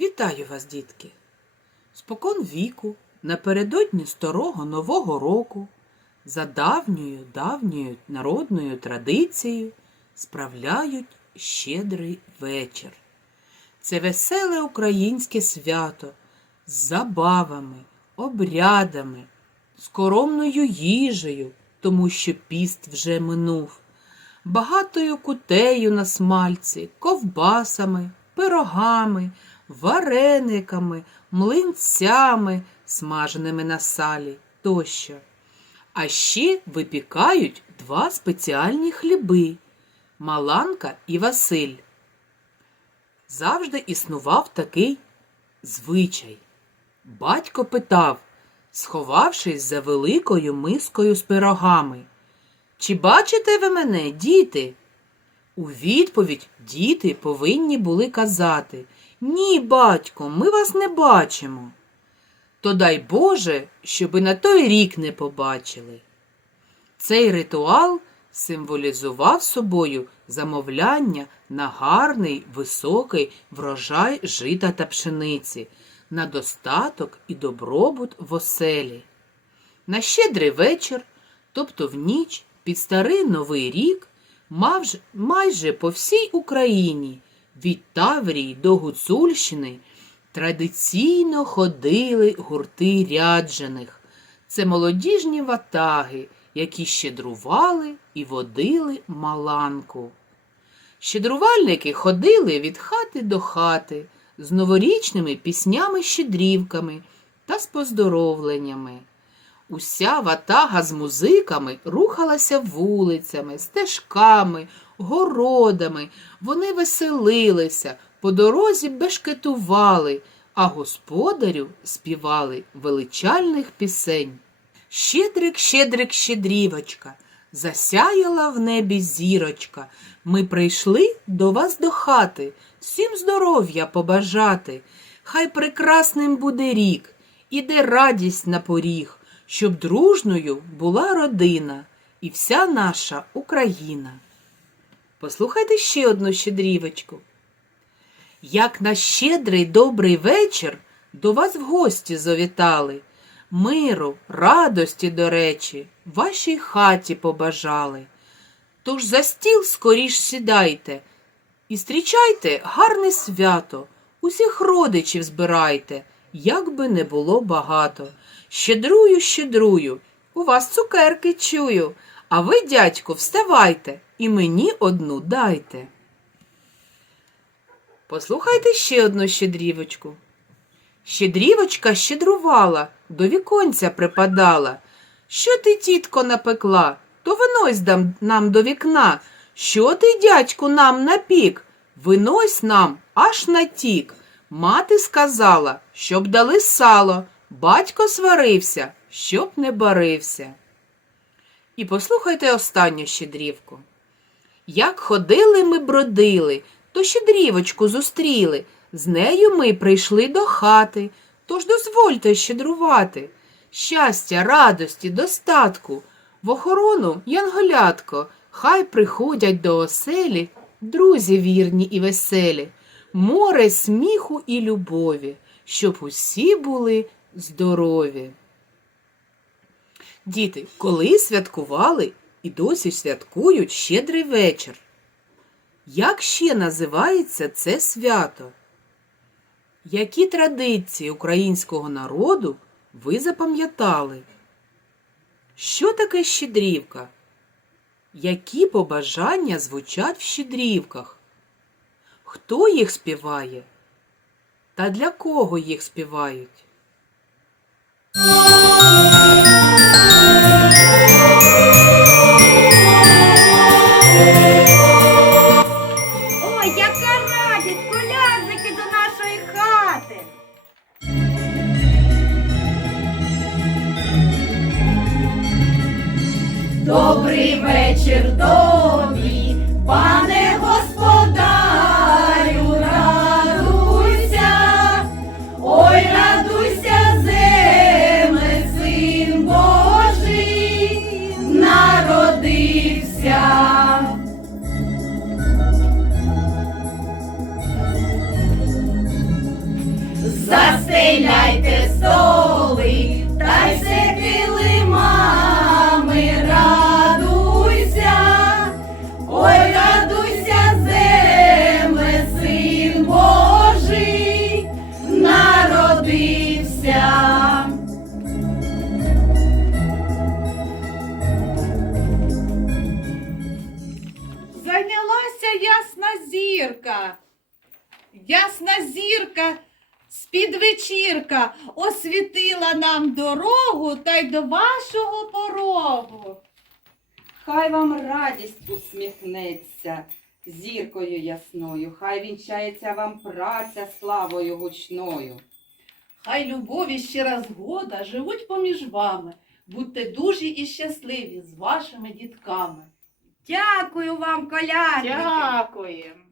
Вітаю вас, дітки! Спокон віку, напередодні старого Нового року, за давньою давньою народною традицією справляють щедрий вечір. Це веселе українське свято з забавами, обрядами, скоромною їжею, тому що піст вже минув, багатою кутею на смальці, ковбасами, пирогами, варениками, млинцями, смаженими на салі тощо. А ще випікають два спеціальні хліби Маланка і Василь. Завжди існував такий звичай. Батько питав, сховавшись за великою мискою з пирогами. Чи бачите ви мене, діти? У відповідь діти повинні були казати Ні, батько, ми вас не бачимо. То дай Боже, щоби на той рік не побачили. Цей ритуал символізував собою замовляння на гарний високий врожай жита та пшениці, на достаток і добробут в оселі. На щедрий вечір, тобто в ніч під старий новий рік, мав майже по всій Україні від Таврії до Гуцульщини традиційно ходили гурти ряджених. Це молодіжні ватаги, які щедрували і водили маланку. Щедрувальники ходили від хати до хати з новорічними піснями-щедрівками та з поздоровленнями. Уся ватага з музиками рухалася вулицями, стежками, городами. Вони веселилися, по дорозі бешкетували, а господарю співали величальних пісень. Щедрик, щедрик, щедрівочка, засяяла в небі зірочка. Ми прийшли до вас до хати, всім здоров'я побажати. Хай прекрасним буде рік, іде радість на поріг, щоб дружною була родина і вся наша Україна. Послухайте ще одну щедрівочку. Як на щедрий добрий вечір до вас в гості завітали, миру, радості, до речі, вашій хаті побажали. Тож за стіл скоріш сідайте і зустрічайте гарне свято, усіх родичів збирайте, як би не було багато. Щедрую, щедрую, у вас цукерки чую, а ви, дядько, вставайте і мені одну дайте. Послухайте ще одну щедрівочку. Щедрівочка щедрувала, до віконця припадала. Що ти, тітко, напекла, то винось дам нам до вікна. Що ти, дядьку, нам напік? Винось нам аж натік. Мати сказала, щоб дали сало, батько сварився, щоб не барився. І послухайте останню щедрівку. Як ходили ми бродили, то щедрівочку зустріли. З нею ми прийшли до хати, тож дозвольте щедрувати. Щастя, радості, достатку, в охорону, янголятко, хай приходять до оселі друзі вірні і веселі, море сміху і любові, щоб усі були здорові. Діти, коли святкували і досі святкують щедрий вечір. Як ще називається це свято? Які традиції українського народу ви запам'ятали? Що таке щедрівка? Які побажання звучать в щедрівках? Хто їх співає? Та для кого їх співають? Добрий вечір тобі, пане зірка. Ясна зірка з-під вечірка освітила нам дорогу та й до вашого порогу. Хай вам радість усміхнеться зіркою ясною, хай вінчається вам праця славою гучною. Хай любов і щира згода живуть поміж вами. Будьте дужі і щасливі з вашими дітками. Дякую вам, колядники. Дякуємо.